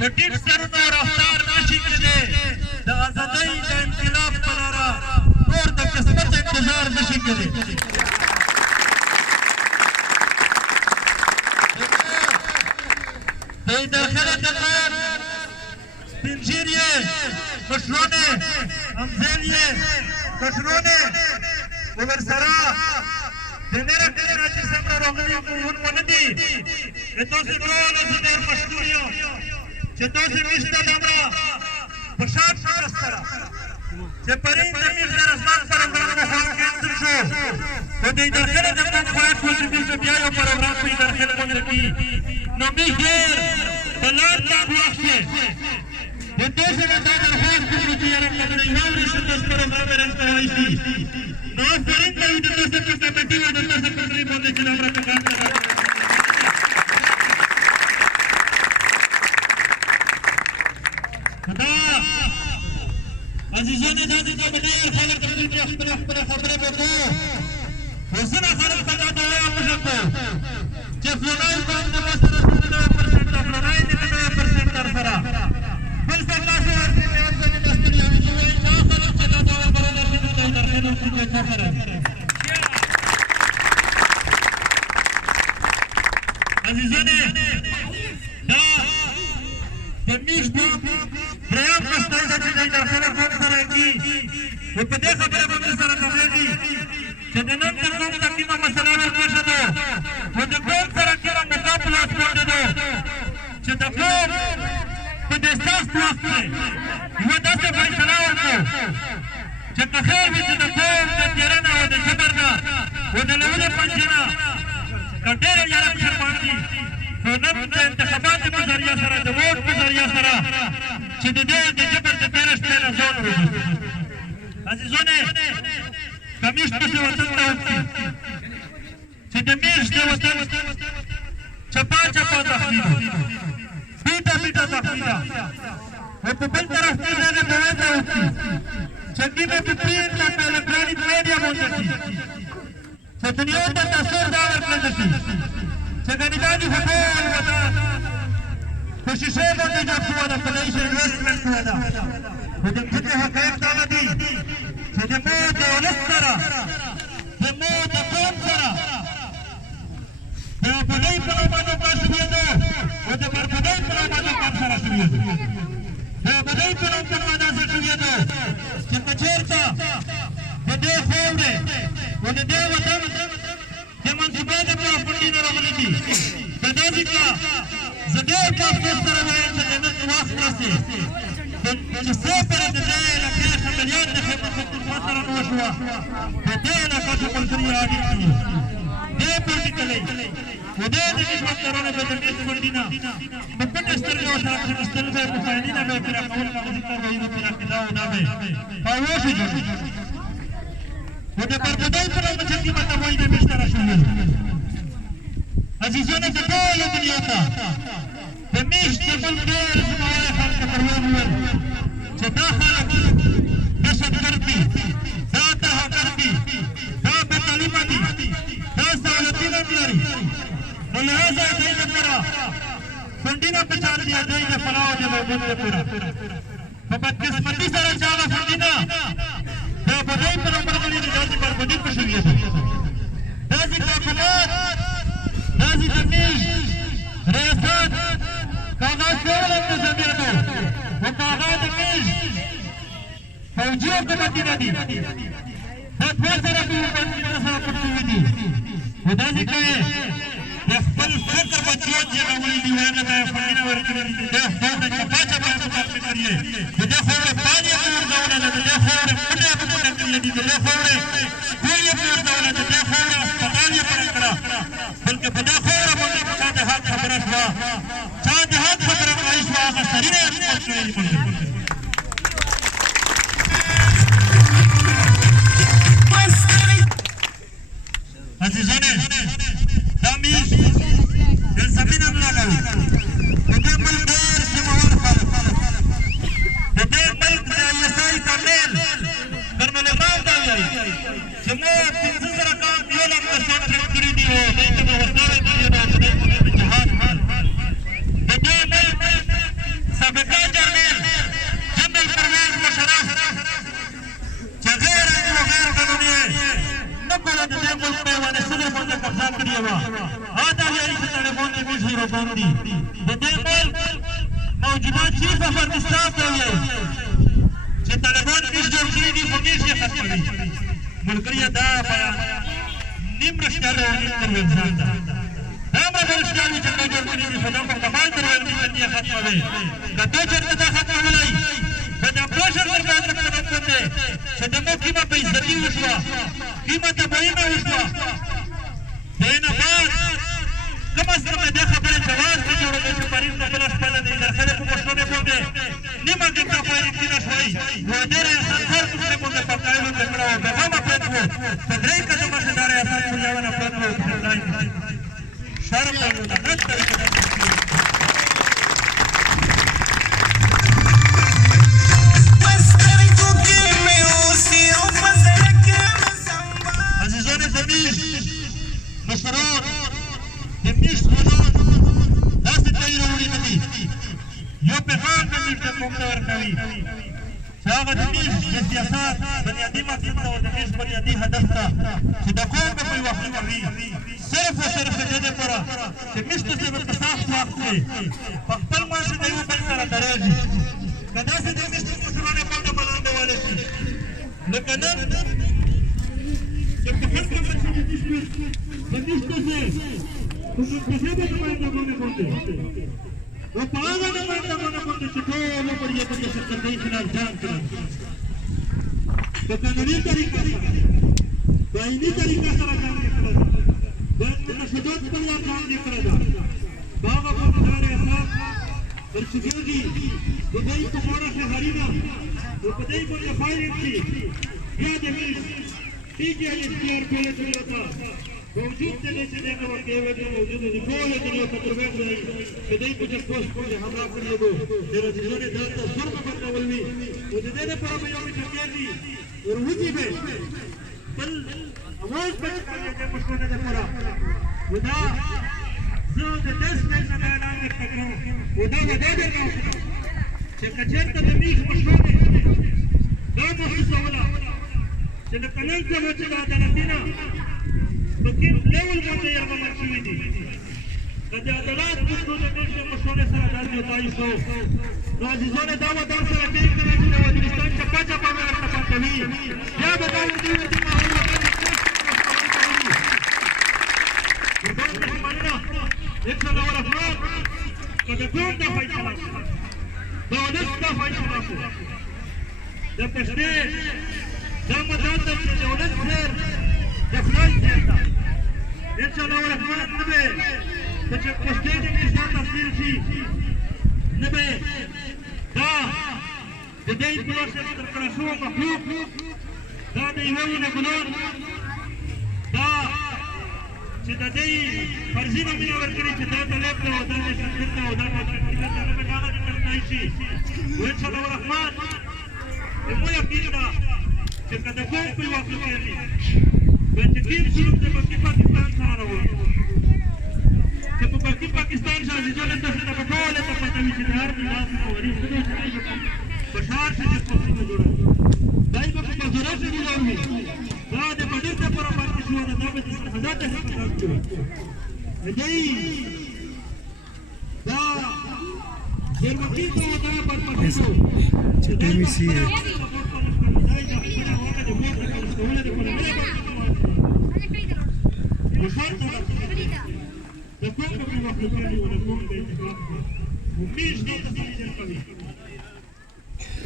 په ټیټ سرونو رفتار نشي کېدی د ازادۍ د انقلاب په لاره نور د قسمت انتظار نشي کېدی د داخله د کار سپین ږیر یې مشران یې همزیل یې کشران یې و ورسره د نره کلي نه چې څومره راغلي ونه دي چې تاسې ټول زه ډېر مشکور یم چې تاسې موږ ته دومره په شان شکست سره چې پرین د میرز د رسمان پروګرام مخال کینسل شو خو د ادارخېله د قوم خواهش وشو چې بیا یو پروګرام په ادارخېله باندې کړي نو موږ ډېر په لار تاک واخیستې د تاسې نه دا درخواست وکړو چې یاره که د یو ورځې تاسو پروګرام یې رانکولی شي نو آفرین به وي د تاسې په کمیټي او د تاسې په ځای باندې چې دومره په کار نه دا عزیزانو دا دلته به ډېر خلک راغلي چې خپله خبرې به کوو خو ځینې خلک ته دا دعا موږ کوو چې فلانی قوم د ما سره 99% ده فلانی د 99% در سره بل څه تاسو ورته بیان کوي د ستړي وي چې وایي دا خلک چې دا دعا برابر شي نو د درخېلو څخه چا سره عزیزانو دا د میاشت دریم مستی ده چې د داخله قوم سره کي نو په دې خبره به موږ سره پوهېږي چې د نن تر قوم ته کومه مسله ورپېښه ده نو د قوم سره کومه مدعا په لاس باندې ده چې د قوم په دې اساس لاس کې یوه داسې فیصله وکړو چې که خیر وي چې د قوم د تېره نه او د جبر نه او د لولې پنجې نه که ډېره یاره پښرمان دي نو نن د انتخاباتو په ذریعه سره د ووټ په ذریعه سره چې د دې د جبر د تېره شپې نه ځان ووځي عزیزانو که میشت پسې وطن ته وځي چې د میشت د وطن چپا چپا زخمي ده پیټه پیټه زخمي ده او په بل طرف کې هغه دوا ته وځي چنګي به په پرینټ په الکترونیک میډیا باندې شي چې دنیا ته تاثیر دا ورکړل شي چې غریبانو په ټول وطن په شیشې باندې جوړ شوی ده په دې شی انویسټمنټ شوی ده خو د ځمکې حقایق دا دي چې د مو د ولس سره د مو د قوم سره د ابدۍ په نومانو کار شوی ده او د بربدۍ په نومانو کار سره شوی ده د ابدۍ په نوم باندې داسې شوی ده چې که چېرته د دې خاورې او د دې وطن د منصوبې دپاره فنډونه راغلي دي په داسې که زه ډېر په افسوس سره وایم چې د نن وخت راسي چې څو پرې د دې علاقې خبریات د خدمت پښتونخوا سره نه وشوه د دې علاقه څخه ملګري اړیکې دي دې پولیټیکلی و دې د ژوندانه به د دې فنډونه په پټه سترګې ورسره کښېنستل به په فایلونه به یې پرې راکول مغزي کاروایي به پرې راکېده او دا به په اوښې جوړېږي و د بربدۍ په نامه جنګي ماتمویي د میشته راشوي عزیزانو د ټولو دنیا ته د میشت د ملک ډېر زموږ خلکو پر وویل چې دا خلک دهشتګرد دي دا ترهګر دي دا بې تعلیمه دي دا سهولتونه هم لري نو لهذا د دوی لپاره فنډونه پچار دي د دوی د فلاح او د بهبود لپاره په بدقسمتي سره چې هغه فنډونه د ابدۍ په نوم راغلي دي داسې بربادي په شوې ده داسې که حکومت داسې د میشت ریاست که هغه ټول انتظامیانو و که هغه د میشت فوجي حکومتونه دي دا دوه سره په حکومتونه سره پټ شوي دي و داسې که یې د خپل فکر بچیان چې راغلي دي ویله به یې فنډونه ورکړي دي د خپل د چپا چپا په فکر یې د دې خاورې پانی یې په ورځوله ده د دې خاورې پټه یې په پټه کړې دي د دې خاورې کور یې په ورځوله د دې خاورې اسپتال یې پرې کړه بلکې په دې خاوره باندې چا د حق خبره شوه چا د حق خبره وایي شوه هغه سرونه یې خپل کړي دي عزیزانو دا میشت ډېر زمین هم لګوي د دې ملک ډېر سیمهوال خلک د دې ملک د ایسای کامل کرنل امام دا وایي چې مو 15,000 کان 1 لاکھ کسان ټرېن کړي دي او دوی ته به وسلې دي او په دې باندې د جهاد حال د دې ملک دي د دې ملک موجوده چیف افغانستان ته وایي چې طالبان میش جوړ کړي دي خو میش یې ختموي ملګریه دا بیان نیم رښتیا ده او نیم ترویل ده دا به رښتیا وي چې دا جوړ کړي دي خو دا په کمال ترویل دي چې یې ختموي که ته چېرته دا ختمولی په دا پرشر در باندې قدم باندې چې د موږ کیمه بې عزتي وشوه کیمه تباهیمه وشوه د نه بعد کم از کم د دې خبرې جواز نه جوړوي چې پریز د بله شپه د ادارخانې په پښتنې باندې نیمه ګنده خوارېږي نه شوی و ډېر احسان هر کوچنی باندې پکای ورته کړه او بېغمه پرېت و په درې قدمه چې دا احسان پوجاونه پرېت و شرم باندې نه عزیزان زمین مشران د میش ځوانان داسې ځای راوړي نه دي یو پیغام د میش د قوم ته ورکوي چې هغه د میش د سیاست بنیادي مقصد ته او د میش بنیادي هدف ته چې د قوم په پیوښتي کوي صرف او صرف د دې دپاره چې میش ته چې ورته سخت وخت دی په خپل معاش د یو بل سره درېږي که داسې د میش د مشرانو باندې بلاندوالی شي لکه نن چې په هر کمه چې د میش په منتخبه نمایندګانو باندې او په هغه نمایندګانو باندې چې ټول عمر یې په دې سرکردۍ خلاف جنګ کړی په قانوني طریقه سره په عیني طریقه سره جنګ یې کړی ده د تشدد پر وړاندې جنګ یې کړی ده په هغه باندې دا احساس ورڅکېږي د دوی په غاړه خیهاري ده او په دوی باندې فایرنګ شي بیا د میش TGISPR موجود دی چې دغه واقع وکړي موجود دي ټول د یو تطبیق دی چې دوی په چک پوسټ باندې حمله کړې ده د رضوان دا تصور بدلول وي او د دې لپاره به یو ټکیږي وروځي به بل اواز به کوي د مشورې لپاره ودا زه د دې څخه نه اعلان وکړم ودا ودا درنه چې کچېرته د میخ مشورې دا مخصوصه ولا چې د قانون څخه چې د عدالتینه په کوم ډول باندې یرغمل شوي دي د عدالت پښتو د میش د مشورې سره دا ځای شو نو عزیزانو دا به در سره ټینګ کړی چې د وزیرستان چپه چپه به ورته پاکوي بیا به دا وردي وردي ماحول مهرباني انشاءالله الرحمن که د قوم دا فیصله شوه د ولس دا فیصله شوه د پښتې دا مدد ده چې د ولس خیر د خدای خیر ده انشاءالله الرحمن نه به د پښتې د میش دا تفصیل شي نه به دا د دې پروسس تر کړه شوی مخلوق دا د یوه ونه ګلان دا چې د دې فرضي نومونه ورکړي چې دا طالب ده او دا مشرک ده او دا مشرک ده نه به هغه ترکړی شي انشاءالله الرحمن مو یقین ده چې که د قوم په واقع کېږي به چې کوم سلوک د بلکې پاکستان سره راوړي چې په بلکې پاکستان سره عزیزانو تاسو ته په ټوله ته پته وي چې د هر ملت موري څه دی چې په ښار کې چې پوسټونه جوړوي دا یې به په مزرعه کې جوړ وي دا د بدر دپاره پاتې شوه ده دا به د استحداد د حقیقت شوه دی دا ډېر وکیل ته دا برپسې شو چې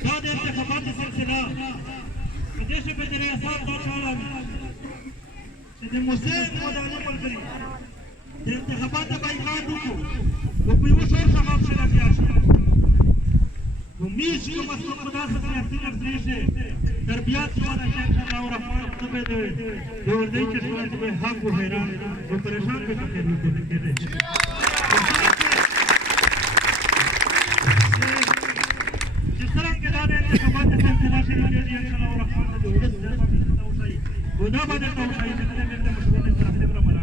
دا د انتخاباتو سلسله په دې شپه د ریاست دا چاړه چې د مسلم ودانو ملګري د انتخاباتو بایکاټ وکړو نو په یوه شور شغاب شله بیا شي نو میش کوم څوک په داسې سیاسي نظریې شي تربیات شوانه چې انشاءالله الرحمن ته به د وردۍ چشمه چې به حق و حیران و پریشان به څه کېدی چې څرنګه دا د انتخاباتو سلسله شروع کېږي انشاءالله الرحمن د ولس د وښایي و دا به درته وښایي چې کله مې د مشورې سره خبره